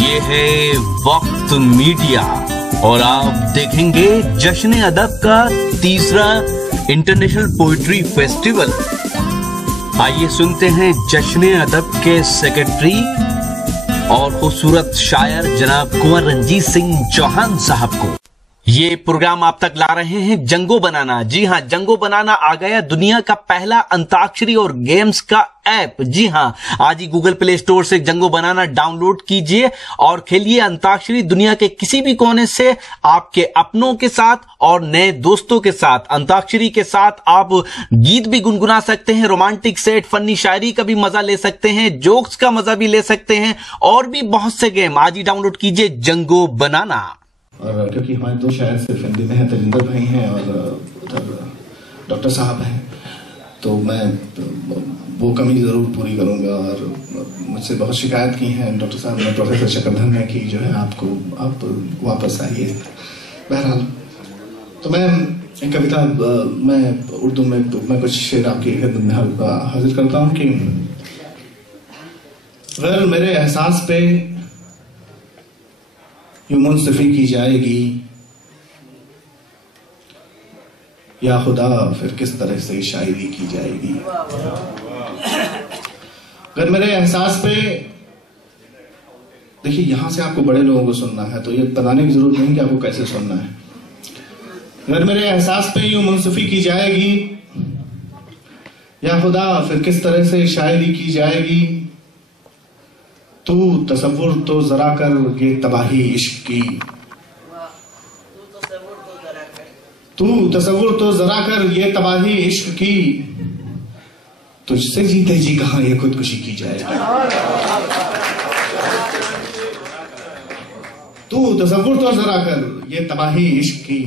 ये है वक्त मीडिया और आप देखेंगे जश्न अदब का तीसरा इंटरनेशनल पोइट्री फेस्टिवल। आइए सुनते हैं जश्न अदब के सेक्रेटरी और खूबसूरत शायर जनाब कुंवर रंजीत सिंह चौहान साहब को। ये प्रोग्राम आप तक ला रहे हैं जंगो बनाना। जी हां, जंगो बनाना आ गया दुनिया का पहला अंताक्षरी और गेम्स का ऐप। जी हां, आज ही गूगल प्ले स्टोर से जंगो बनाना डाउनलोड कीजिए और खेलिए अंताक्षरी दुनिया के किसी भी कोने से आपके अपनों के साथ और नए दोस्तों के साथ। अंताक्षरी के साथ आप गीत भी गुनगुना सकते हैं, रोमांटिक सेट, फनी शायरी का भी मजा ले सकते हैं, जोक्स का मजा भी ले सकते हैं और भी बहुत से गेम। आज ही डाउनलोड कीजिए जंगो बनाना। और क्योंकि हमारे दो शायर सिर्फ हिंदी में हैं, तजिंदर भाई हैं और उधर डॉक्टर साहब हैं, तो मैं वो कमी ज़रूर पूरी करूंगा। और मुझसे बहुत शिकायत की हैं डॉक्टर साहब ने, प्रोफेसर शकरधन ने, कि जो है आप वापस आइए। बहरहाल तो मैं एक कविता मैं उर्दू में मैं कुछ शेर आपकी खिदमत में हाजिर करता हूँ कि अगर मेरे एहसास पे यूं मुंसफी की जाएगी या खुदा फिर किस तरह से शायरी की जाएगी। अगर मेरे एहसास पे, देखिए यहां से आपको बड़े लोगों को सुनना है तो ये बताने की जरूरत नहीं कि आपको कैसे सुनना है। अगर मेरे एहसास पे यूं मुंसफी की जाएगी या खुदा फिर किस तरह से शायरी की जाएगी, तू तसव्वुर तो जरा कर ये तबाही इश्क की, तू तसव्वुर तो जरा कर ये तबाही इश्क की, तुझसे जीते जी कहां ये खुदकुशी की जाएगी। तू तसव्वुर तो जरा कर ये तबाही इश्क की,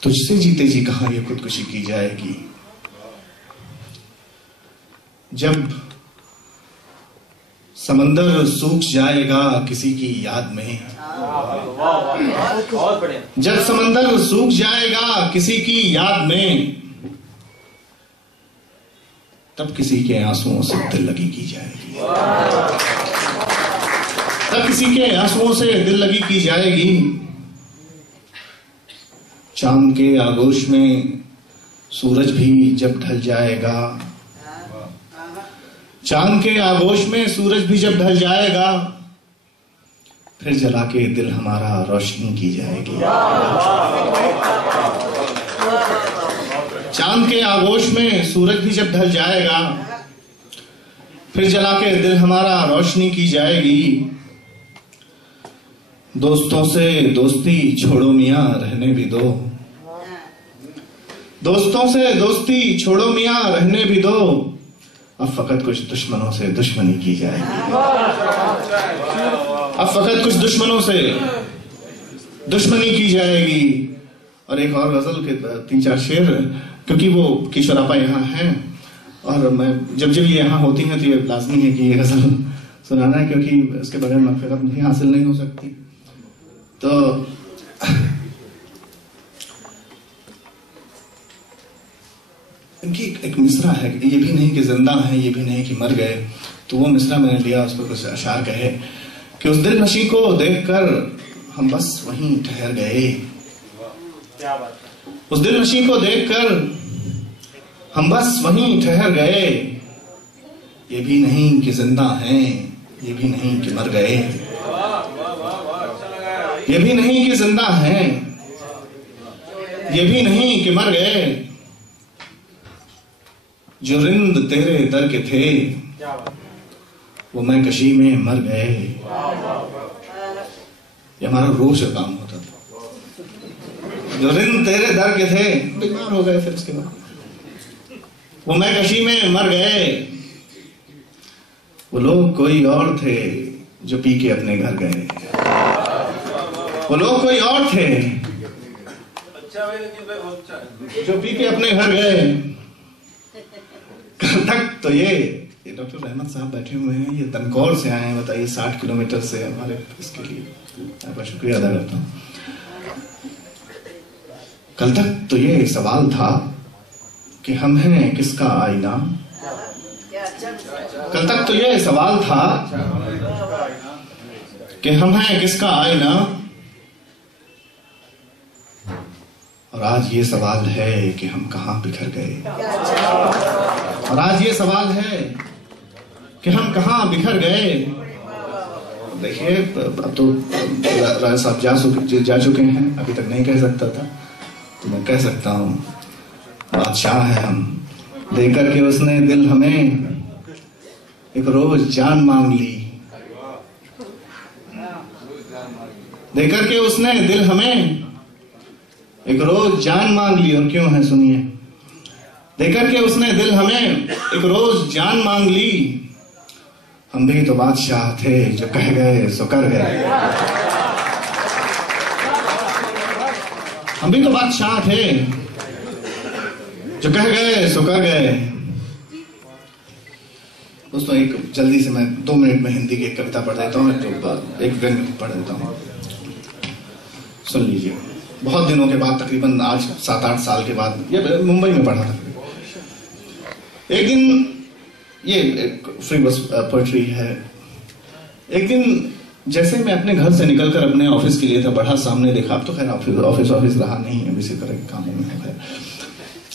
तुझसे जीते जी कहां ये खुदकुशी की जाएगी। जब समंदर सूख जाएगा किसी की याद में, जब समंदर सूख जाएगा किसी की याद में, तब किसी के आंसुओं से दिल लगी की जाएगी। तब किसी के आंसुओं से दिल लगी की जाएगी। चांद के आगोश में सूरज भी जब ढल जाएगा, चांद के आगोश में सूरज भी जब ढल जाएगा, फिर जला के दिल हमारा रोशनी की जाएगी। चांद के आगोश में सूरज भी जब ढल जाएगा, फिर जला के दिल हमारा रोशनी की जाएगी। दोस्तों से दोस्ती छोड़ो मियां रहने भी दो, दोस्तों से दोस्ती छोड़ो मियां रहने भी दो, अब फकत कुछ दुश्मनों से दुश्मनी की जाएगी। अब फकत कुछ दुश्मनों से दुश्मनी की जाएगी। और एक और गजल के 3-4 शेर, क्योंकि वो किशोर आपा यहाँ हैं और मैं जब ये यहाँ होती हैं तो ये लाजमी है कि ये गजल सुनाना है, क्योंकि इसके बगैर मगफिरत मुझे हासिल नहीं हो सकती। तो इनकी एक मिसरा है, ये भी नहीं कि जिंदा है, ये भी नहीं कि मर गए, तो वो मिसरा मैंने लिया, उस पर कुछ अशार कहे कि उस दिल नशी को देखकर हम बस वहीं ठहर गए। क्या बात है। उस दिल नशी को देखकर हम बस वहीं ठहर गए, ये भी नहीं कि जिंदा हैं, ये भी नहीं कि मर गए, ये भी नहीं कि जिंदा हैं, ये भी नहीं कि मर गए, जो रिंद तेरे दर के थे वो मैं कशी में मर गए। ये हमारा रोज का काम होता था। जो रिंद तेरे दर के थे बीमार हो गए, फिर उसके बाद वो मैं कशी में मर गए। वो लोग कोई और थे जो पी के अपने घर गए, वो लोग कोई और थे जो पी के अपने घर गए। कल तक तो ये डॉक्टर रहमत साहब बैठे हुए हैं, ये दनकौर से आए हैं, बताइए 60 किलोमीटर से हमारे, इसके लिए आपका शुक्रिया अदा करता हूँ। कल तक तो ये सवाल था कि हम हैं किसका आईना, कल तक तो ये सवाल था कि हम हैं किसका आईना, और आज ये सवाल है कि हम कहां बिखर गए। और आज ये सवाल है कि हम कहां बिखर गए। देखिए, अब तो राय साहब जा चुके हैं, अभी तक नहीं कह सकता था, तो मैं कह सकता हूं, बादशाह है हम। देकर के उसने दिल हमें एक रोज जान मांग ली, देकर के उसने दिल हमें एक रोज जान मांग ली। और क्यों है सुनिए, देकर के उसने दिल हमें एक रोज जान मांग ली। हम भी तो बादशाह थे, जो कह गए सो कर गए। हम भी तो बादशाह थे, जो कह गए सो कर गए। दोस्तों, एक जल्दी से मैं 2 मिनट में हिंदी की एक कविता पढ़ देता हूँ, तो एक व्यंग्य पढ़ देता हूँ, सुन लीजिए। बहुत दिनों के बाद, तकरीबन आज 7-8 साल के बाद, ये मुंबई में पढ़ा था एक दिन। ये एक फ्री बस पोएट्री है। एक दिन जैसे मैं अपने घर से निकलकर अपने ऑफिस के लिए था, बढ़ा सामने देखा। अब तो खैर ऑफिस रहा नहीं है, इसी तरह के कामों में है।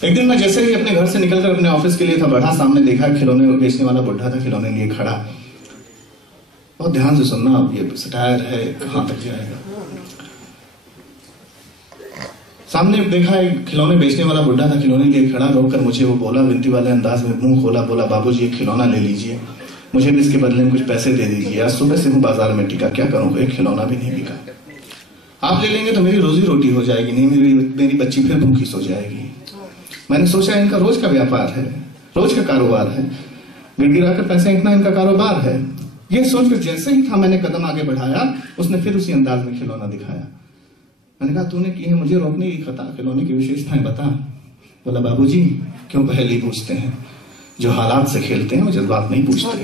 एक दिन मैं जैसे ही अपने घर से निकलकर अपने ऑफिस के लिए था, बढ़ा सामने देखा, खिलौने बेचने वाला बुढ़ा था, खिलौने लिए खड़ा। बहुत ध्यान से सुनना, ये सटायर है, कहां तक जाएगा। सामने देखा एक खिलौने बेचने वाला बुढ़ा था, खिलौने लिए खड़ा। रोककर मुझे वो बोला, विनती वाले अंदाज में मुंह खोला, बोला, बाबूजी एक खिलौना ले लीजिए, मुझे भी इसके बदले में कुछ पैसे दे दीजिए। आज सुबह से हूँ बाजार में टिका, क्या करूँ, एक खिलौना भी नहीं बिका। आप ले लेंगे तो मेरी रोजी रोटी हो जाएगी, नहीं मेरी बच्ची फिर भूखी सो जाएगी। मैंने सोचा इनका रोज का व्यापार है, रोज का कारोबार है, गिड़गिड़ा कर पैसे इतना इनका कारोबार है। ये सोचकर जैसे ही था मैंने कदम आगे बढ़ाया, उसने फिर उसी अंदाज में खिलौना दिखाया। मैंने कहा, तूने की है मुझे रोकने की खता, खिलौने की विशेषताएं बता। बोला, बाबूजी क्यों पहेली पूछते हैं, जो हालात से खेलते हैं वो जज्बात नहीं पूछते।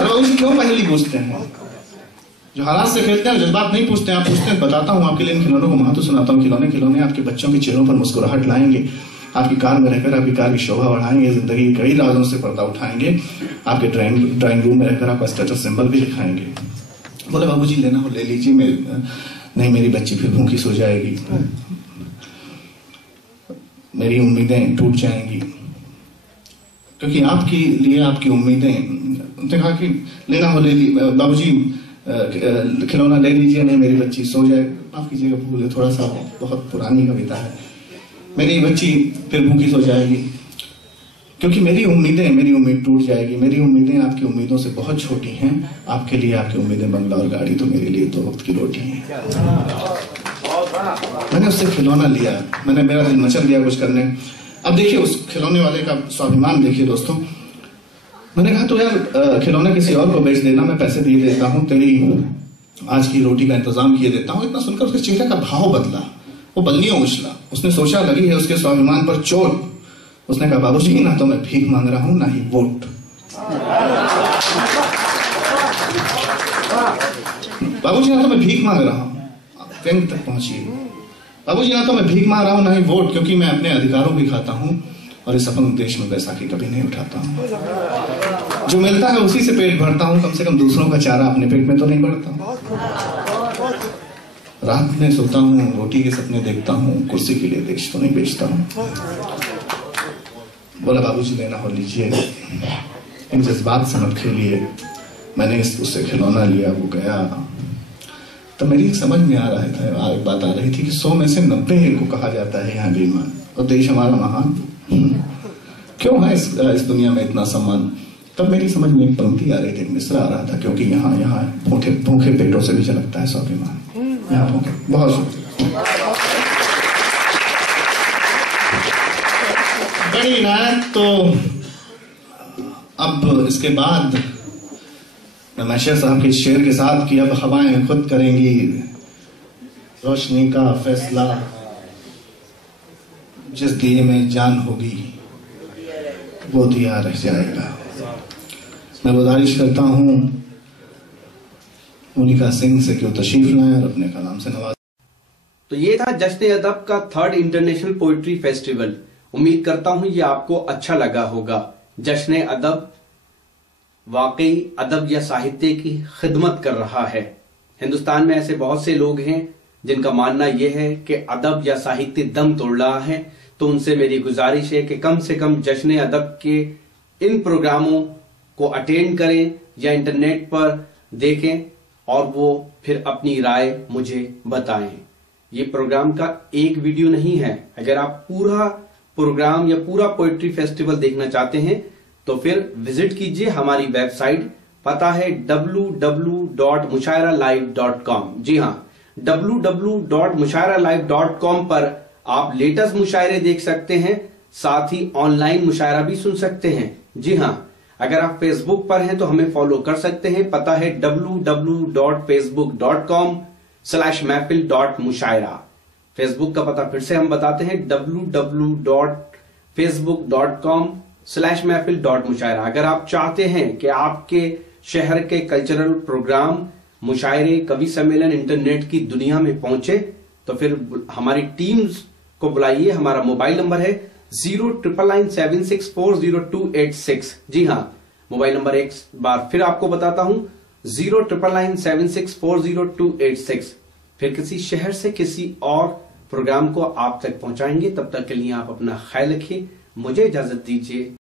बाबूजी क्यों पहेली पूछते हैं, जो हालात से खेलते हैं जज्बात नहीं पूछते। आप पूछते हैं, बताता हूँ आपके लिए इन खिलौनों को महत्व सुनाता हूँ। खिलौने आपके बच्चों के चेहरों पर मुस्कुराहट लाएंगे, आपकी कार में रहकर आपकी कार की शोभा बढ़ाएंगे, जिंदगी के कई राजों से पर्दा उठाएंगे, आपके ड्राइंग रूम में रहकर आपका स्टेटस सिंबल भी दिखाएंगे। बोले, बाबूजी लेना हो ले लीजिए, नहीं मेरी बच्ची फिर भूखी सो जाएगी, मेरी उम्मीदें टूट जाएंगी, क्योंकि आपके लिए आपकी उम्मीदें। उन्होंने कहा कि लेना हो ले लीजिए बाबूजी, खिलौना ले लीजिए, नहीं मेरी बच्ची सो जाए। माफ कीजिएगा, भूल है, थोड़ा सा बहुत पुरानी कविता है। मेरी बच्ची फिर भूखी सो जाएगी, क्योंकि मेरी उम्मीद टूट जाएगी। मेरी उम्मीदें आपकी उम्मीदों से बहुत छोटी हैं। आपके लिए आपकी उम्मीदें बंगला और गाड़ी, तो मेरे लिए 2 वक्त की रोटी है। मैंने उससे खिलौना लिया, मेरा दिल मचल गया कुछ करने। अब देखिए उस खिलौने वाले का स्वाभिमान देखिए दोस्तों। मैंने कहा, तो यार खिलौने किसी और को बेच देना, मैं पैसे दिए देता हूँ, तेरी आज की रोटी का इंतजाम किए देता हूँ। इतना सुनकर उसके चेहरे का भाव बदला, वो बल्लियों उछला। उसने सोचा लगी है उसके स्वाभिमान पर चोट। उसने कहा, बाबूजी ना तो मैं भीख मांग रहा हूं, ना ही वोट। बाबूजी ना तो मैं भीख मांग रहा हूं, व्यंग तक पहुंचिए। बाबूजी ना तो मैं भीख मांग रहा हूं, ना ही वोट, क्योंकि मैं अपने अधिकारों की खाता हूं और इस अपने देश में बैसाखी कभी नहीं उठाता हूं। जो मिलता है उसी से पेट भरता हूं, कम से कम दूसरों का चारा अपने पेट में तो नहीं भरता। रात में सोता हूं, रोटी के सपने देखता हूं, कुर्सी के लिए देश तो नहीं बेचता हूं। बोला, बाबूजी लेना हो लीजिए, इन जज्बात से मत खेलिए। मैंने उससे खिलौना लिया, वो गया। तो मेरी समझ में आ रहा था, एक बात आ रही थी कि 100 में से 90 को कहा जाता है यहाँ बेईमान, और देश हमारा महान। क्यों है इस दुनिया में इतना सम्मान। तब मेरी समझ में एक पंक्ति आ रही थी, मिसरा आ रहा था, क्योंकि यहाँ भूखे पेटों से भी झलकता है स्वाभिमान। यहाँ भूखे, बहुत शुक्रिया। बड़ी इनायत। तो अब इसके बाद मैं मैशर साहब के शेर के साथ कि अब हवाएं खुद करेंगी रोशनी का फैसला, जिस दिए में जान होगी वो दिया रह जाएगा। मैं गुजारिश करता हूं मोनिका सिंह से कि वो तशरीफ लाएं और अपने कलाम से नवाज। तो ये था जश्न अदब का 3rd इंटरनेशनल पोइट्री फेस्टिवल। उम्मीद करता हूं ये आपको अच्छा लगा होगा। जश्न अदब वाकई अदब या साहित्य की खिदमत कर रहा है। हिंदुस्तान में ऐसे बहुत से लोग हैं जिनका मानना यह है कि अदब या साहित्य दम तोड़ रहा है, तो उनसे मेरी गुजारिश है कि कम से कम जश्न अदब के इन प्रोग्रामों को अटेंड करें या इंटरनेट पर देखें और वो फिर अपनी राय मुझे बताएं। ये प्रोग्राम का एक वीडियो नहीं है। अगर आप पूरा प्रोग्राम या पूरा पोएट्री फेस्टिवल देखना चाहते हैं तो फिर विजिट कीजिए हमारी वेबसाइट। पता है www.mushairalive.com। जी हाँ, www.mushairalive.com पर आप लेटेस्ट मुशायरे देख सकते हैं, साथ ही ऑनलाइन मुशायरा भी सुन सकते हैं। जी हाँ, अगर आप फेसबुक पर हैं तो हमें फॉलो कर सकते हैं। पता है www.facebook.com/महफिल.मुशायरा। फेसबुक का पता फिर से हम बताते हैं, www.facebook.com/महफिल.मुशायरा। अगर आप चाहते हैं कि आपके शहर के कल्चरल प्रोग्राम, मुशायरे, कवि सम्मेलन इंटरनेट की दुनिया में पहुंचे तो फिर हमारी टीम्स को बुलाइए। हमारा मोबाइल नंबर है 09997640286। जी हाँ, मोबाइल नंबर एक बार फिर आपको बताता हूं, 09997640286। फिर किसी शहर से किसी और प्रोग्राम को आप तक पहुंचाएंगे। तब तक के लिए आप अपना ख्याल रखिए। मुझे इजाजत दीजिए।